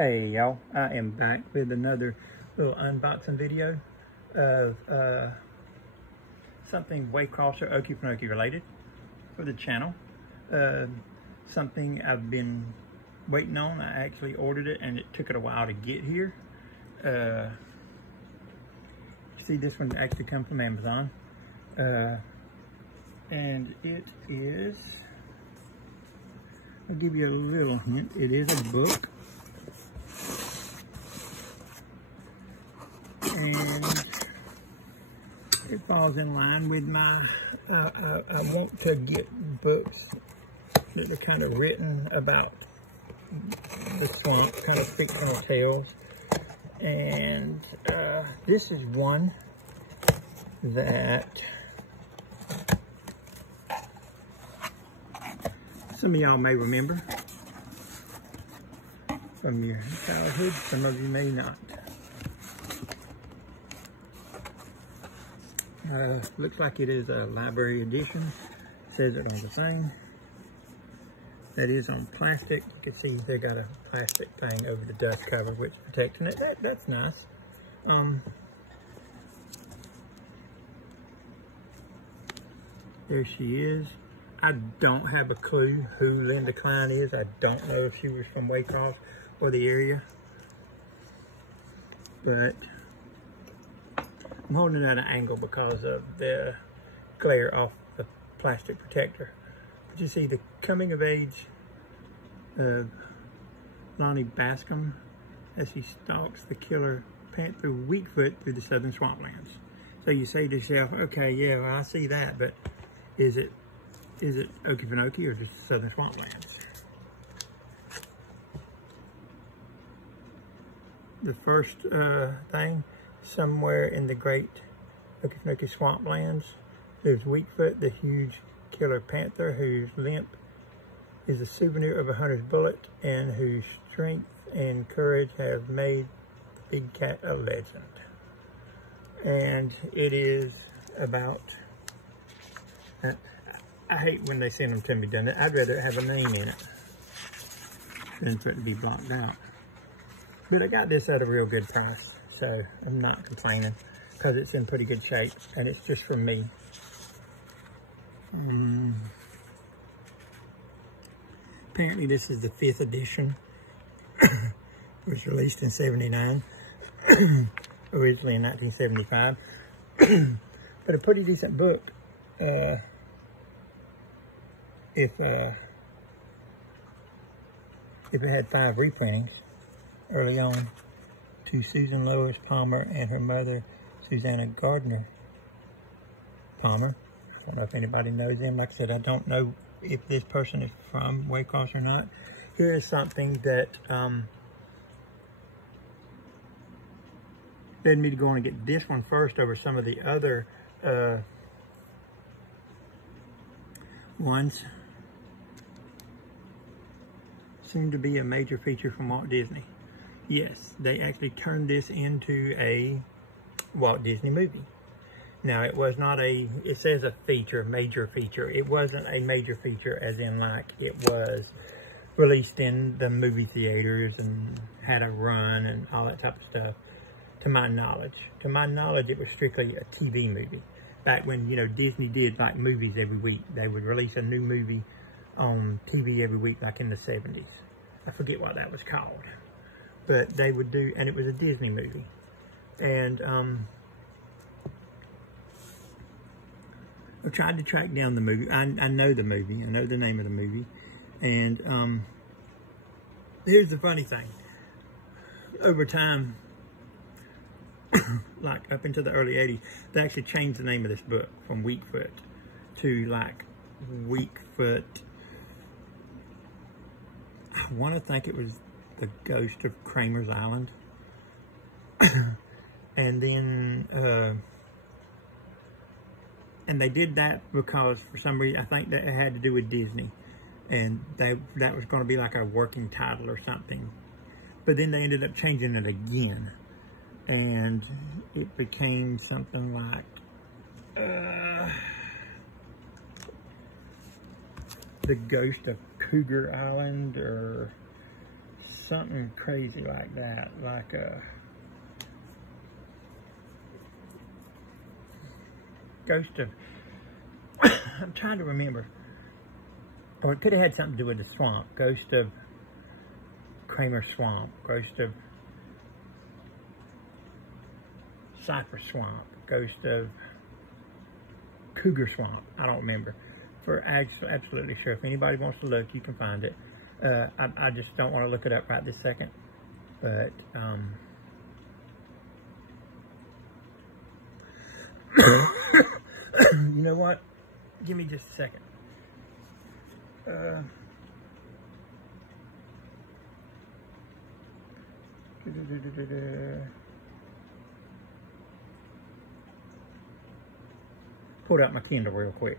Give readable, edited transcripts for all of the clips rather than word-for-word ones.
Hey y'all, I am back with another little unboxing video of something Waycrosser Okefenokee related for the channel. Something I've been waiting on. I actually ordered it and it took it a while to get here. See, this one actually comes from Amazon. And it is, I'll give you a little hint, it is a book. And it falls in line with my, I want to get books that are kind of written about the swamp, kind of fictional tales. And this is one that some of y'all may remember from your childhood, some of you may not. Looks like it is a library edition. Says it on the thing. That is on plastic. You can see they got a plastic thing over the dust cover, which is protecting it. That's nice. There she is. I don't have a clue who Linda Cline is. I don't know if she was from Waycross or the area. But I'm holding it at an angle because of the glare off the plastic protector. But you see the coming of age of Lonnie Bascom as she stalks the killer panther Weakfoot through the southern swamplands. So you say to yourself, okay, yeah, well, I see that, but is it Okefenokee or just southern swamplands? The first thing, somewhere in the great Okefenokee swamplands, there's Weakfoot, the huge killer panther whose limp is a souvenir of a hunter's bullet and whose strength and courage have made the big cat a legend. And it is about, I hate when they send them to me done it. I'd rather have a name in it than for it to be blocked out. But I got this at a real good price, so I'm not complaining because it's in pretty good shape and it's just for me. Apparently this is the 5th edition. It was released in '79, originally in 1975. But a pretty decent book. If it had 5 reprintings early on to Susan Lois Palmer and her mother, Susanna Gardner Palmer. I don't know if anybody knows them. Like I said, I don't know if this person is from Waycross or not. Here is something that led me to go and get this one first over some of the other ones. Seemed to be a major feature from Walt Disney. Yes, they actually turned this into a Walt Disney movie. Now, it was not a, it says a feature, major feature. It wasn't a major feature as in like it was released in the movie theaters and had a run and all that type of stuff, to my knowledge. To my knowledge, it was strictly a TV movie. Back when, you know, Disney did like movies every week. They would release a new movie on TV every week, like in the 70s. I forget what that was called. But they would do, and it was a Disney movie. And I tried to track down the movie. I know the movie. I know the name of the movie. And here's the funny thing. Over time, like up into the early 80s, they actually changed the name of this book from Weakfoot to like Weakfoot. I want to think it was the Ghost of Cramer's Island. And then and they did that because for some reason, I think that it had to do with Disney. And that was going to be like a working title or something. But then they ended up changing it again. And it became something like the Ghost of Cougar Island or something crazy like that, like a Ghost of, I'm trying to remember, or it could have had something to do with the swamp. Ghost of Cramer Swamp, Ghost of Cypress Swamp, Ghost of Cougar Swamp. I don't remember. For absolutely sure. If anybody wants to look, you can find it. I just don't want to look it up right this second. But you know what? Give me just a second. Pulled out my Kindle real quick.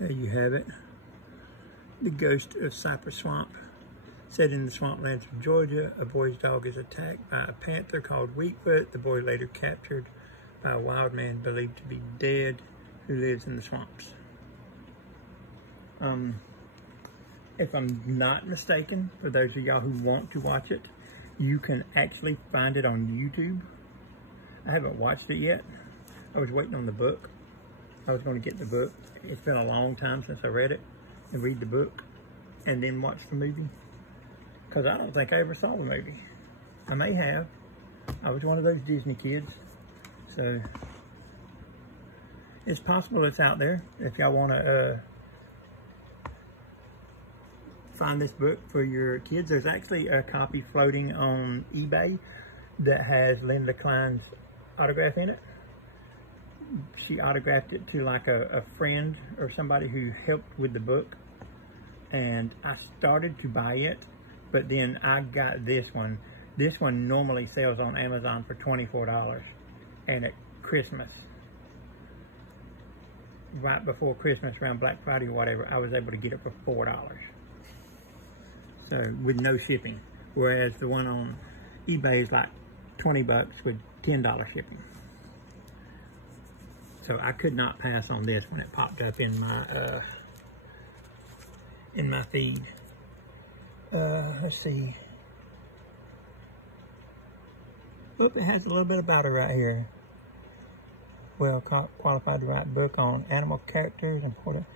There you have it. The Ghost of Cypress Swamp. Set in the swamplands of Georgia, a boy's dog is attacked by a panther called Weakfoot. The boy later captured by a wild man believed to be dead who lives in the swamps. If I'm not mistaken, for those of y'all who want to watch it, you can actually find it on YouTube. I haven't watched it yet. I was waiting on the book. I was going to get the book. It's been a long time since I read it and read the book and then watch the movie. Because I don't think I ever saw the movie. I may have. I was one of those Disney kids. So, it's possible it's out there. If y'all want to find this book for your kids, there's actually a copy floating on eBay that has Linda Cline's autograph in it. She autographed it to like a friend or somebody who helped with the book. And I started to buy it, but then I got this one. This one normally sells on Amazon for $24. And at Christmas, right before Christmas, around Black Friday or whatever, I was able to get it for $4. So, with no shipping. Whereas the one on eBay is like 20 bucks with $10 shipping. So I could not pass on this when it popped up in my feed. Let's see. Oop, it has a little bit about her right here. Well qualified to write a book on animal characters. Important.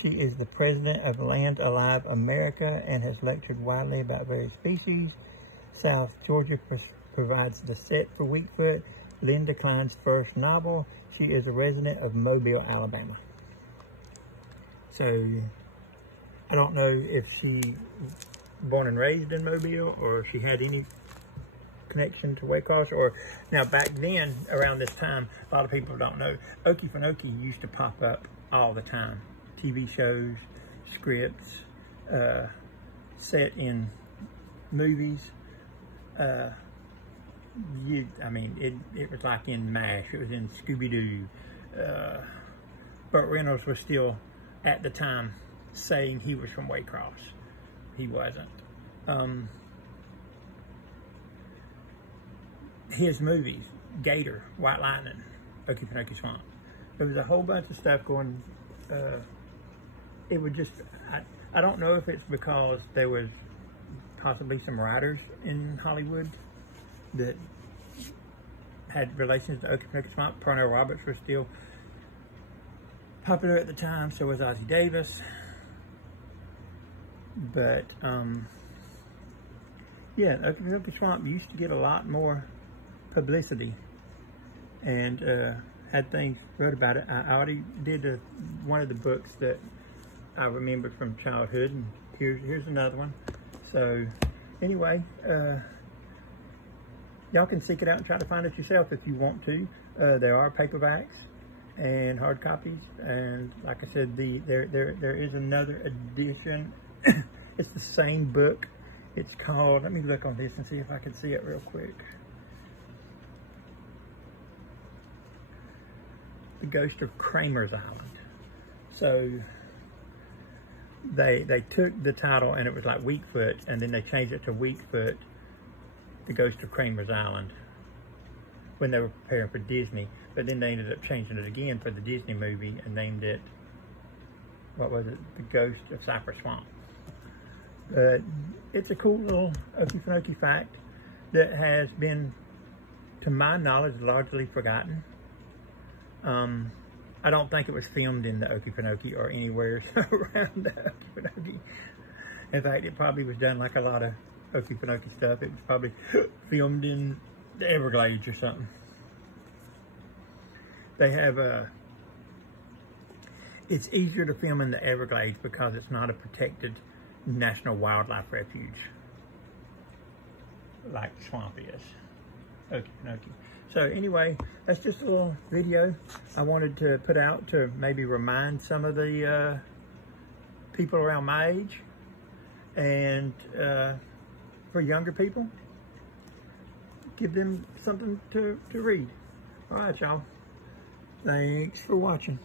She is the president of Land Alive America and has lectured widely about various species. South Georgia provides the set for Weakfoot, Linda Cline's first novel. She is a resident of Mobile, Alabama. So, I don't know if she born and raised in Mobile or if she had any connection to Waycross. Or now back then, around this time, a lot of people don't know, Okefenokee used to pop up all the time. TV shows, scripts, set in movies. I mean, it was like in MASH, it was in Scooby-Doo. Burt Reynolds was still, at the time, saying he was from Waycross. He wasn't. His movies, Gator, White Lightning, Okefenokee Swamp. There was a whole bunch of stuff going, it would just, I don't know if it's because there was possibly some writers in Hollywood that had relations to Okefenokee Swamp. Parnell Roberts was still popular at the time, so was Ossie Davis. But, yeah, Okefenokee Swamp used to get a lot more publicity and had things wrote about it. I already did one of the books that I remembered from childhood, and here's another one. So, anyway, y'all can seek it out and try to find it yourself if you want to. There are paperbacks and hard copies, and like I said, there is another edition. It's the same book. It's called, let me look on this and see if I can see it real quick. The Ghost of Cramer's Island. So they took the title and it was like Weakfoot, and then they changed it to Weakfoot The Ghost of Cramer's Island when they were preparing for Disney, but then they ended up changing it again for the Disney movie and named it, what was it? The Ghost of Cypress Swamp. But it's a cool little Okefenokee fact that has been, to my knowledge, largely forgotten. I don't think it was filmed in the Okefenokee or anywhere around the Okefenokee. In fact, it probably was done like a lot of Okefenokee stuff. It was probably filmed in the Everglades or something. They have it's easier to film in the Everglades because it's not a protected national wildlife refuge like Swamp is. Okefenokee. So anyway, that's just a little video I wanted to put out to maybe remind some of the people around my age, and for younger people, give them something to read. All right, y'all. Thanks for watching.